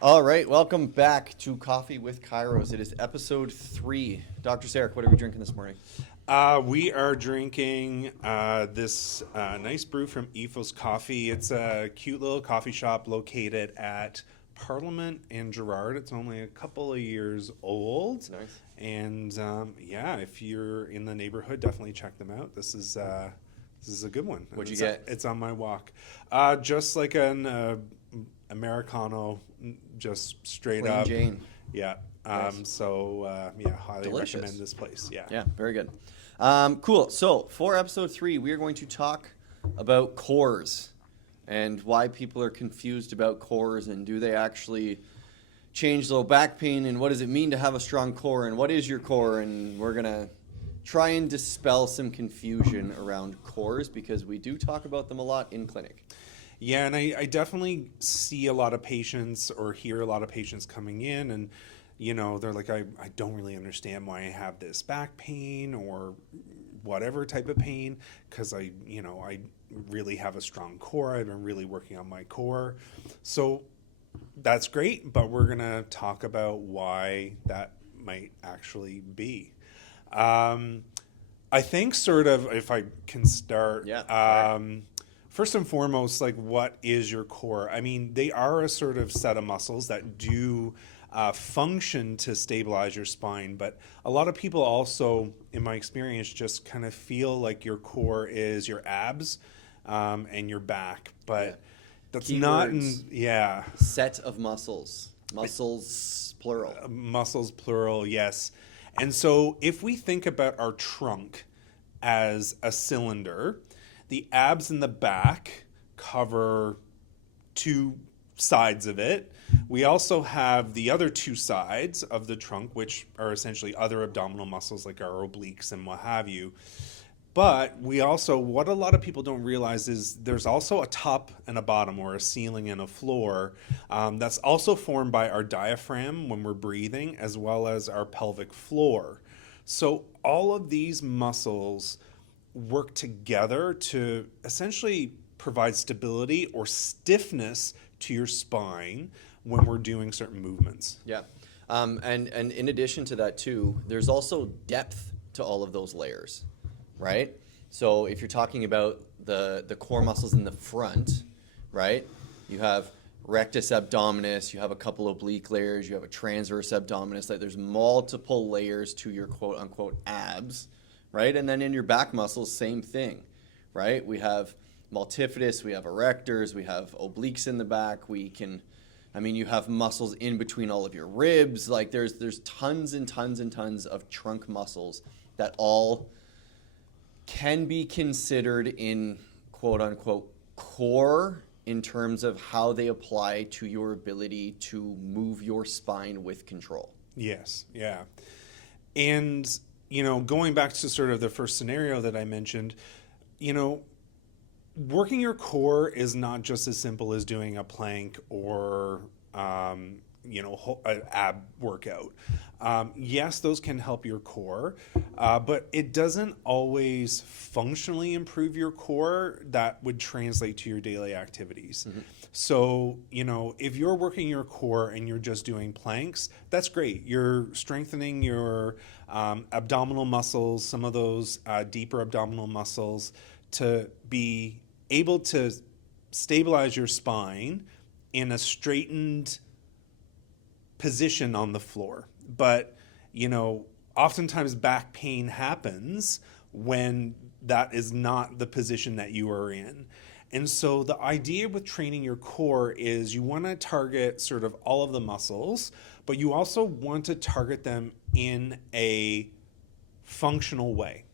All right, welcome back to Coffee with Chiros. It is episode 3. Dr. Sarek, what are we drinking this morning? We are drinking this nice brew from Ethos Coffee. It's a cute little coffee shop located at Parliament and Gerrard. It's only a couple of years old. Nice. And yeah, if you're in the neighborhood, definitely check them out. This is a good one. What'd you It's get? It's on my walk. Just like an Americano, just straight Plain up. Jane. Yeah. Nice. Yeah, highly Delicious. recommend this place. Yeah. Yeah, very good. Cool. So, for episode 3, we are going to talk about cores and why people are confused about cores and do they actually change low back pain and what does it mean to have a strong core and what is your core, and we're going to try and dispel some confusion around cores because we do talk about them a lot in clinic. Yeah, and I definitely see a lot of patients or hear a lot of patients coming in and, they're like, I don't really understand why I have this back pain or whatever type of pain because I really have a strong core. I've been really working on my core. So that's great, but we're going to talk about why that might actually be. I think sort of, if I can start, first and foremost, like, what is your core? I mean, they are a sort of set of muscles that do function to stabilize your spine, but a lot of people also, in my experience, just kind of feel like your core is your abs and your back, but that's not, Set of muscles. Muscles, plural. Muscles, plural, yes. And so if we think about our trunk as a cylinder, the abs in the back cover two sides of it. We also have the other two sides of the trunk, which are essentially other abdominal muscles like our obliques and what have you. But we also, what a lot of people don't realize is there's also a top and a bottom, or a ceiling and a floor, that's also formed by our diaphragm when we're breathing, as well as our pelvic floor. So all of these muscles work together to essentially provide stability or stiffness to your spine when we're doing certain movements. Yeah. And in addition to that too, there's also depth to all of those layers, right? So if you're talking about the core muscles in the front, right? You have rectus abdominis, you have a couple oblique layers, you have a transverse abdominis, like there's multiple layers to your quote unquote abs, right? And then in your back muscles, same thing, right? We have multifidus, we have erectors, we have obliques in the back, you have muscles in between all of your ribs, like there's tons and tons and tons of trunk muscles that all can be considered in quote unquote core in terms of how they apply to your ability to move your spine with control. Yes, yeah. And going back to sort of the first scenario that I mentioned, working your core is not just as simple as doing a plank or, an ab workout. Yes, those can help your core, but it doesn't always functionally improve your core that would translate to your daily activities. Mm-hmm. So, if you're working your core and you're just doing planks, that's great. You're strengthening your abdominal muscles, some of those deeper abdominal muscles, to be able to stabilize your spine in a straightened position on the floor. But, oftentimes back pain happens when that is not the position that you are in. And so the idea with training your core is you want to target sort of all of the muscles, but you also want to target them in a functional way.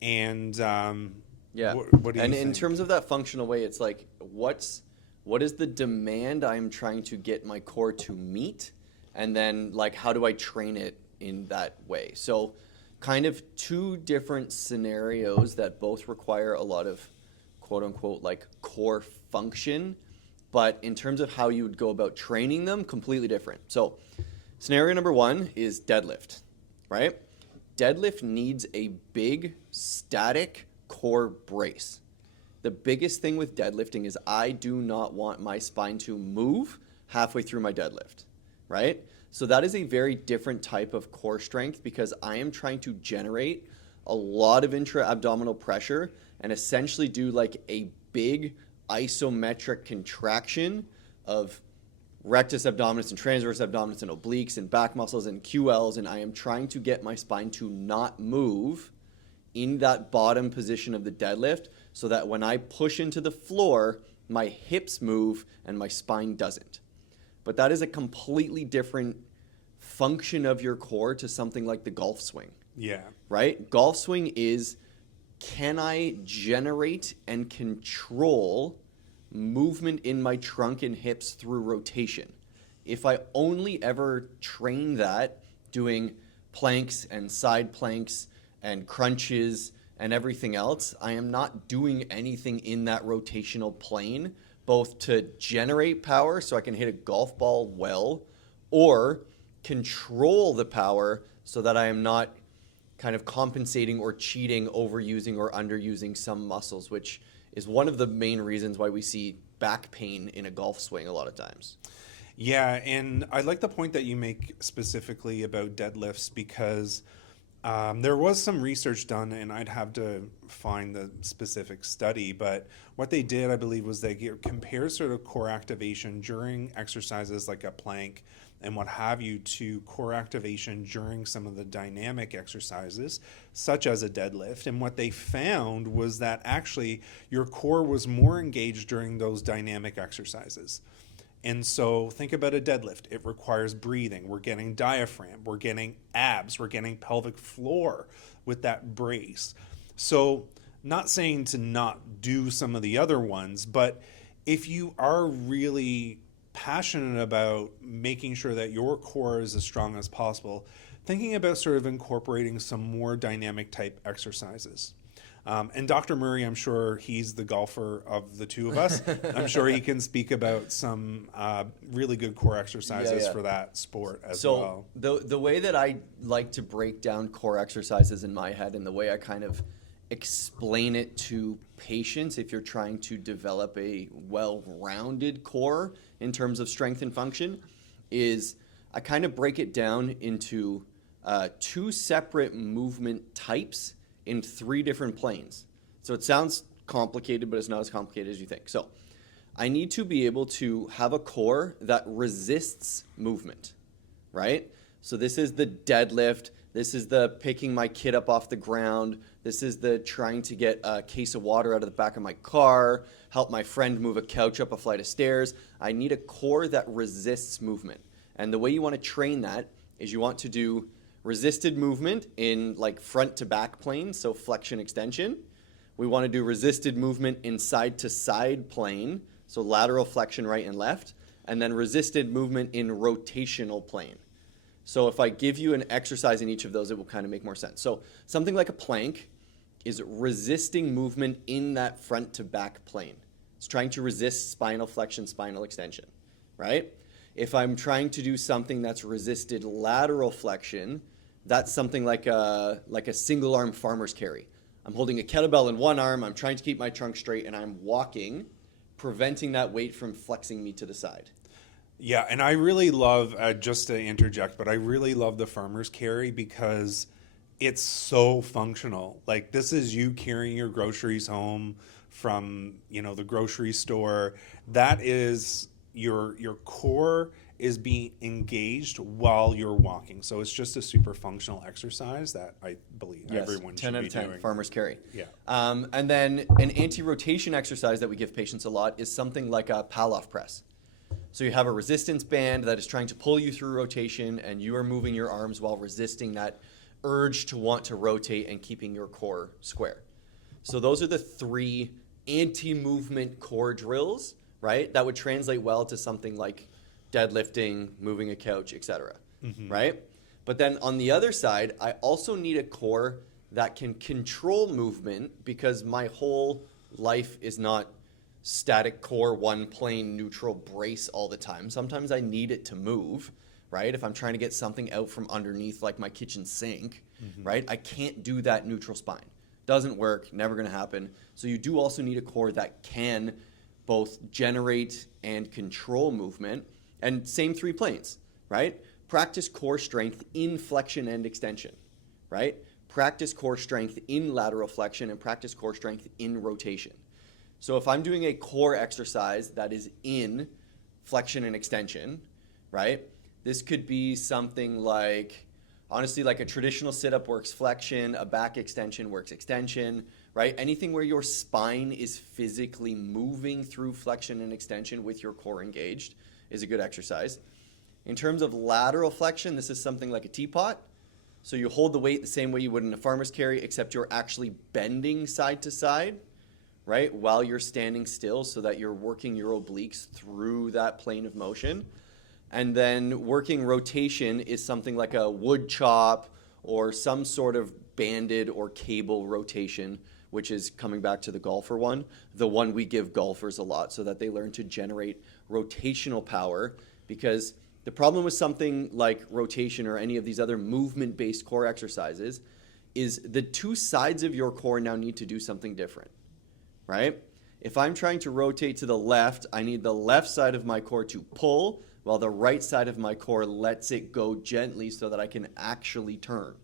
And what do you think? In terms of that functional way, it's like, what is the demand I'm trying to get my core to meet? And then, like, how do I train it in that way? So kind of two different scenarios that both require a lot of quote unquote like core function, but in terms of how you would go about training them, completely different. So scenario number 1 is deadlift, right? Deadlift needs a big static core brace. The biggest thing with deadlifting is I do not want my spine to move. halfway through my deadlift, right? So that is a very different type of core strength because I am trying to generate a lot of intra-abdominal pressure and essentially do like a big isometric contraction of rectus abdominis and transverse abdominis and obliques and back muscles and QLs, and I am trying to get my spine to not move in that bottom position of the deadlift so that when I push into the floor, my hips move and my spine doesn't. But that is a completely different function of your core to something like the golf swing. Yeah. Right? Golf swing is, can I generate and control movement in my trunk and hips through rotation? If I only ever train that doing planks and side planks and crunches and everything else, I am not doing anything in that rotational plane, both to generate power so I can hit a golf ball well, or control the power so that I am not kind of compensating or cheating, overusing or underusing some muscles, which is one of the main reasons why we see back pain in a golf swing a lot of times. Yeah, and I like the point that you make specifically about deadlifts because there was some research done, and I'd have to find the specific study, but what they did, I believe, was they compared sort of core activation during exercises like a plank and what have you to core activation during some of the dynamic exercises, such as a deadlift. And what they found was that actually your core was more engaged during those dynamic exercises. And so think about a deadlift. It requires breathing. We're getting diaphragm. We're getting abs. We're getting pelvic floor with that brace. So not saying to not do some of the other ones, but if you are really passionate about making sure that your core is as strong as possible, thinking about sort of incorporating some more dynamic type exercises. And Dr. Murray, I'm sure he's the golfer of the two of us. I'm sure he can speak about some really good core exercises for that sport as well. So the way that I like to break down core exercises in my head and the way I kind of explain it to patients if you're trying to develop a well-rounded core in terms of strength and function is I kind of break it down into two separate movement types in three different planes. So it sounds complicated, but it's not as complicated as you think. So I need to be able to have a core that resists movement, right? So this is the deadlift. This is the picking my kid up off the ground. This is the trying to get a case of water out of the back of my car, help my friend move a couch up a flight of stairs. I need a core that resists movement. And the way you want to train that is you want to do resisted movement in like front to back plane, so flexion extension. We want to do resisted movement in side to side plane, so lateral flexion right and left, and then resisted movement in rotational plane. So if I give you an exercise in each of those, it will kind of make more sense. So something like a plank is resisting movement in that front to back plane. It's trying to resist spinal flexion, spinal extension, right? If I'm trying to do something that's resisted lateral flexion, that's something like a single arm farmer's carry. I'm holding a kettlebell in one arm, I'm trying to keep my trunk straight, and I'm walking, preventing that weight from flexing me to the side. Yeah, and I really love, just to interject, but I really love the farmer's carry because it's so functional. Like this is you carrying your groceries home from, the grocery store. That is your core is being engaged while you're walking. So it's just a super functional exercise that I believe everyone should be doing. 10 out of 10, farmer's carry. Yeah. And then an anti-rotation exercise that we give patients a lot is something like a Pallof press. So you have a resistance band that is trying to pull you through rotation, and you are moving your arms while resisting that urge to want to rotate and keeping your core square. So those are the three anti-movement core drills, right? That would translate well to something like deadlifting, moving a couch, etc. Right? But then on the other side, I also need a core that can control movement because my whole life is not static core, one plane, neutral brace all the time. Sometimes I need it to move, right? If I'm trying to get something out from underneath like my kitchen sink, right? I can't do that neutral spine. Doesn't work, never gonna happen. So you do also need a core that can both generate and control movement. And same 3 planes, right? Practice core strength in flexion and extension, right? Practice core strength in lateral flexion and practice core strength in rotation. So if I'm doing a core exercise that is in flexion and extension, right? This could be something like, honestly, like a traditional sit-up works flexion, a back extension works extension, right? Anything where your spine is physically moving through flexion and extension with your core engaged is a good exercise. In terms of lateral flexion, this is something like a teapot. So you hold the weight the same way you would in a farmer's carry, except you're actually bending side to side, right? While you're standing still so that you're working your obliques through that plane of motion. And then working rotation is something like a wood chop or some sort of banded or cable rotation, which is coming back to the golfer one, the one we give golfers a lot so that they learn to generate rotational power. Because the problem with something like rotation or any of these other movement-based core exercises is the 2 sides of your core now need to do something different, right? If I'm trying to rotate to the left, I need the left side of my core to pull, while the right side of my core lets it go gently so that I can actually turn.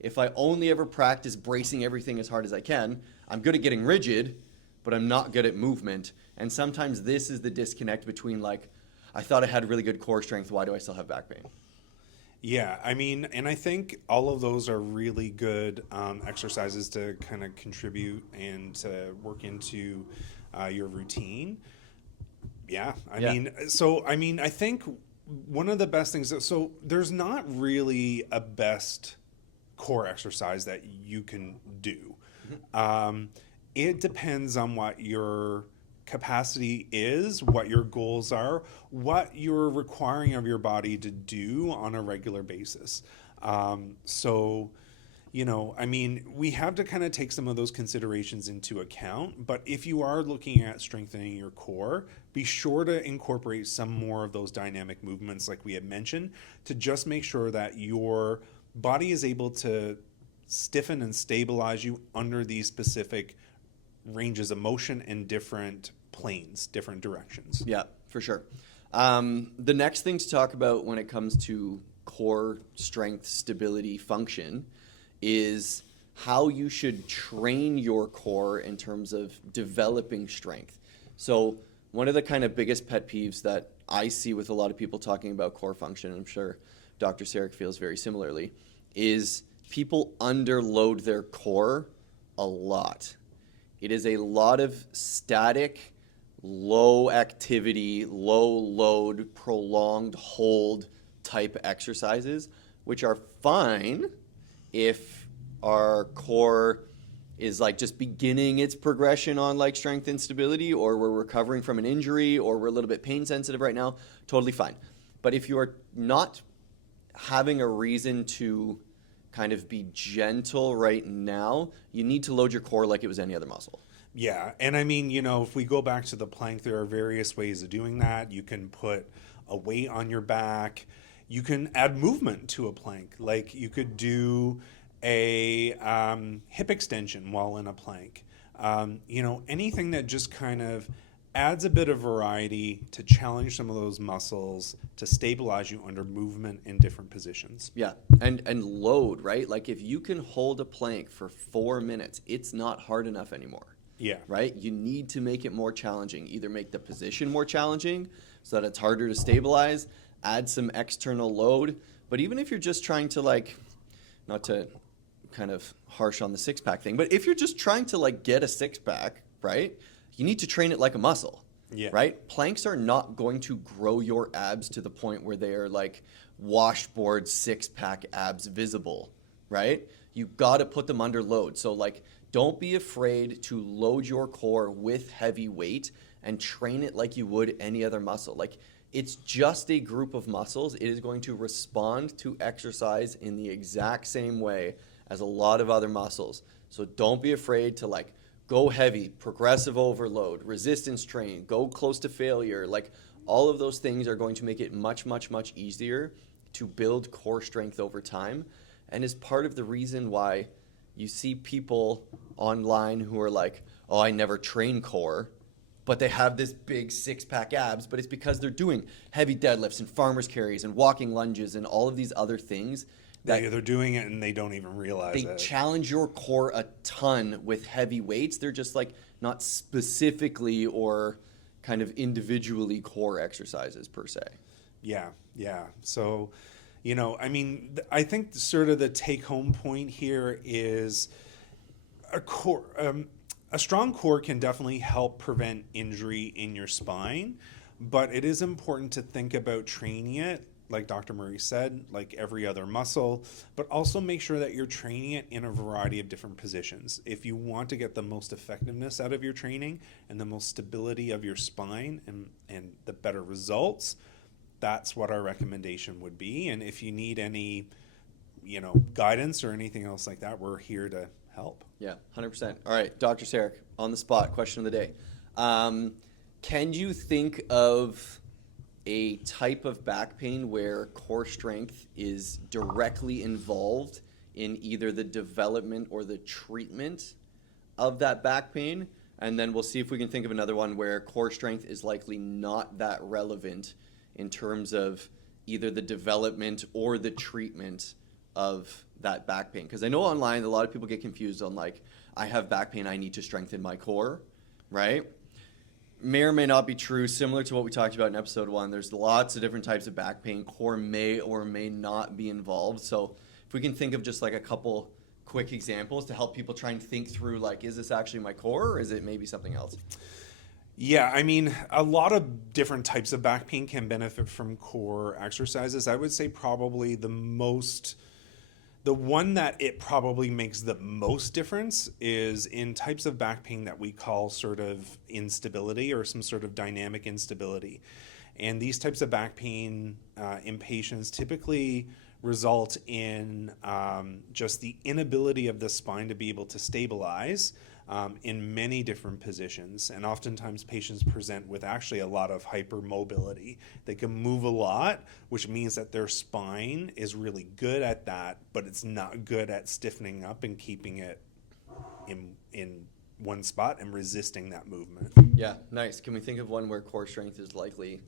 If I only ever practice bracing everything as hard as I can, I'm good at getting rigid, but I'm not good at movement. And sometimes this is the disconnect between like, I thought I had really good core strength, why do I still have back pain? Yeah, I mean, and I think all of those are really good exercises to kind of contribute and to work into your routine. Yeah, I mean, I think one of the best things, so there's not really a best core exercise that you can do. It depends on what your capacity is, what your goals are, what you're requiring of your body to do on a regular basis. So, you know, I mean, we have to kind of take some of those considerations into account, but if you are looking at strengthening your core, be sure to incorporate some more of those dynamic movements like we had mentioned to just make sure that your body is able to stiffen and stabilize you under these specific ranges of motion in different planes, different directions. Yeah, for sure. The next thing to talk about when it comes to core strength, stability, function is how you should train your core in terms of developing strength. So one of the kind of biggest pet peeves that I see with a lot of people talking about core function, and I'm sure Dr. Sarek feels very similarly, is people underload their core a lot. It is a lot of static, low activity, low load, prolonged hold type exercises, which are fine if our core is like just beginning its progression on like strength and stability, or we're recovering from an injury, or we're a little bit pain sensitive right now, totally fine. But if you are not having a reason to kind of be gentle right now, you need to load your core like it was any other muscle. Yeah, and I mean, you know, if we go back to the plank, there are various ways of doing that. You can put a weight on your back. You can add movement to a plank. Like you could do a hip extension while in a plank. You know, anything that just kind of adds a bit of variety to challenge some of those muscles to stabilize you under movement in different positions. Yeah, and load, right? Like if you can hold a plank for 4 minutes, it's not hard enough anymore. Yeah. Right? You need to make it more challenging. Either make the position more challenging so that it's harder to stabilize, add some external load. But even if you're just trying to like, not to kind of harsh on the 6-pack thing, but if you're just trying to like get a 6-pack, right? You need to train it like a muscle. Yeah. Right? Planks are not going to grow your abs to the point where they are like washboard 6-pack abs visible, right? You got to put them under load. So like, don't be afraid to load your core with heavy weight and train it like you would any other muscle. Like it's just a group of muscles. It is going to respond to exercise in the exact same way as a lot of other muscles. So don't be afraid to like go heavy, progressive overload, resistance train, go close to failure. Like all of those things are going to make it much, much, much easier to build core strength over time. And is part of the reason why you see people online who are like, oh, I never train core, but they have this big 6-pack abs, but it's because they're doing heavy deadlifts and farmer's carries and walking lunges and all of these other things that They're doing it and they don't even realize they it. challenge your core a ton with heavy weights. They're just like not specifically or kind of individually core exercises per se. Yeah. So, I mean, I think sort of the take-home point here is a strong core can definitely help prevent injury in your spine, but it is important to think about training it, like Dr. Murray said, like every other muscle, but also make sure that you're training it in a variety of different positions. If you want to get the most effectiveness out of your training and the most stability of your spine and the better results, that's what our recommendation would be. And if you need any, guidance or anything else like that, we're here to help. Yeah, 100%. All right, Dr. Sarek, on the spot, question of the day. Can you think of a type of back pain where core strength is directly involved in either the development or the treatment of that back pain? And then we'll see if we can think of another one where core strength is likely not that relevant in terms of either the development or the treatment of that back pain. Because I know online a lot of people get confused on like, I have back pain, I need to strengthen my core, right? May or may not be true. Similar to what we talked about in episode 1, there's lots of different types of back pain. Core may or may not be involved. So if we can think of just like a couple quick examples to help people try and think through, like, is this actually my core or is it maybe something else? Yeah, I mean, a lot of different types of back pain can benefit from core exercises. I would say probably the one that it probably makes the most difference is in types of back pain that we call sort of instability or some sort of dynamic instability. And these types of back pain in patients typically result in just the inability of the spine to be able to stabilize in many different positions. And oftentimes patients present with actually a lot of hypermobility. They can move a lot, which means that their spine is really good at that, but it's not good at stiffening up and keeping it in one spot and resisting that movement. Yeah, nice. Can we think of one where core strength is likely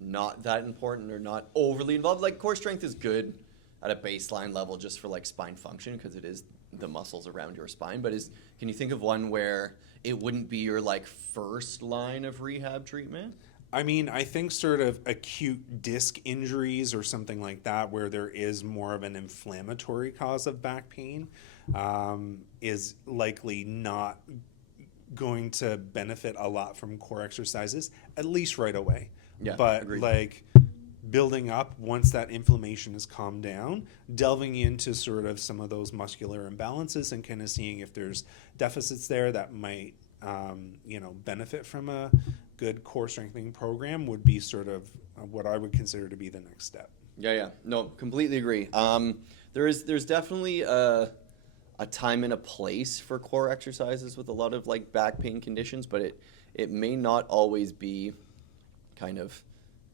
not that important or not overly involved? Like core strength is good at a baseline level just for like spine function because it is the muscles around your spine, but can you think of one where it wouldn't be your like first line of rehab treatment? I mean, I think sort of acute disc injuries or something like that where there is more of an inflammatory cause of back pain is likely not going to benefit a lot from core exercises, at least right away. Yeah, but agreed. Like building up once that inflammation has calmed down, delving into sort of some of those muscular imbalances and kind of seeing if there's deficits there that might benefit from a good core strengthening program would be sort of what I would consider to be the next step. Yeah. No, completely agree. There's definitely a time and a place for core exercises with a lot of like back pain conditions, but it may not always be kind of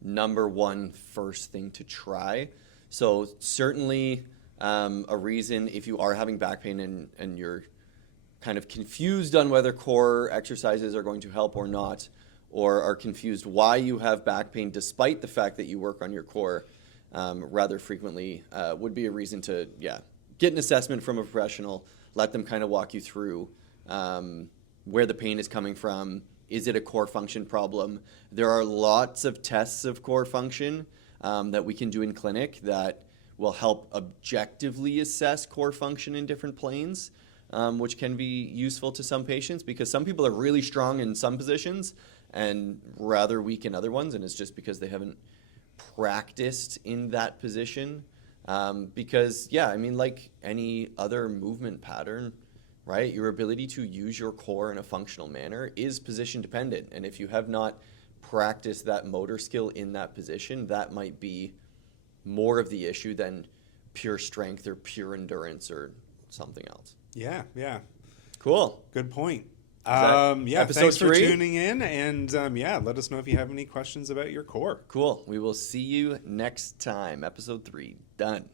number one first thing to try. So certainly a reason if you are having back pain and you're kind of confused on whether core exercises are going to help or not, or are confused why you have back pain despite the fact that you work on your core rather frequently, would be a reason to get an assessment from a professional, let them kind of walk you through where the pain is coming from. Is it a core function problem? There are lots of tests of core function that we can do in clinic that will help objectively assess core function in different planes, which can be useful to some patients because some people are really strong in some positions and rather weak in other ones, and it's just because they haven't practiced in that position. Because, like any other movement pattern, right? Your ability to use your core in a functional manner is position dependent. And if you have not practiced that motor skill in that position, that might be more of the issue than pure strength or pure endurance or something else. Yeah. Cool. Good point. Episode Thanks for 3? tuning in. And let us know if you have any questions about your core. Cool. We will see you next time. Episode 3. Done.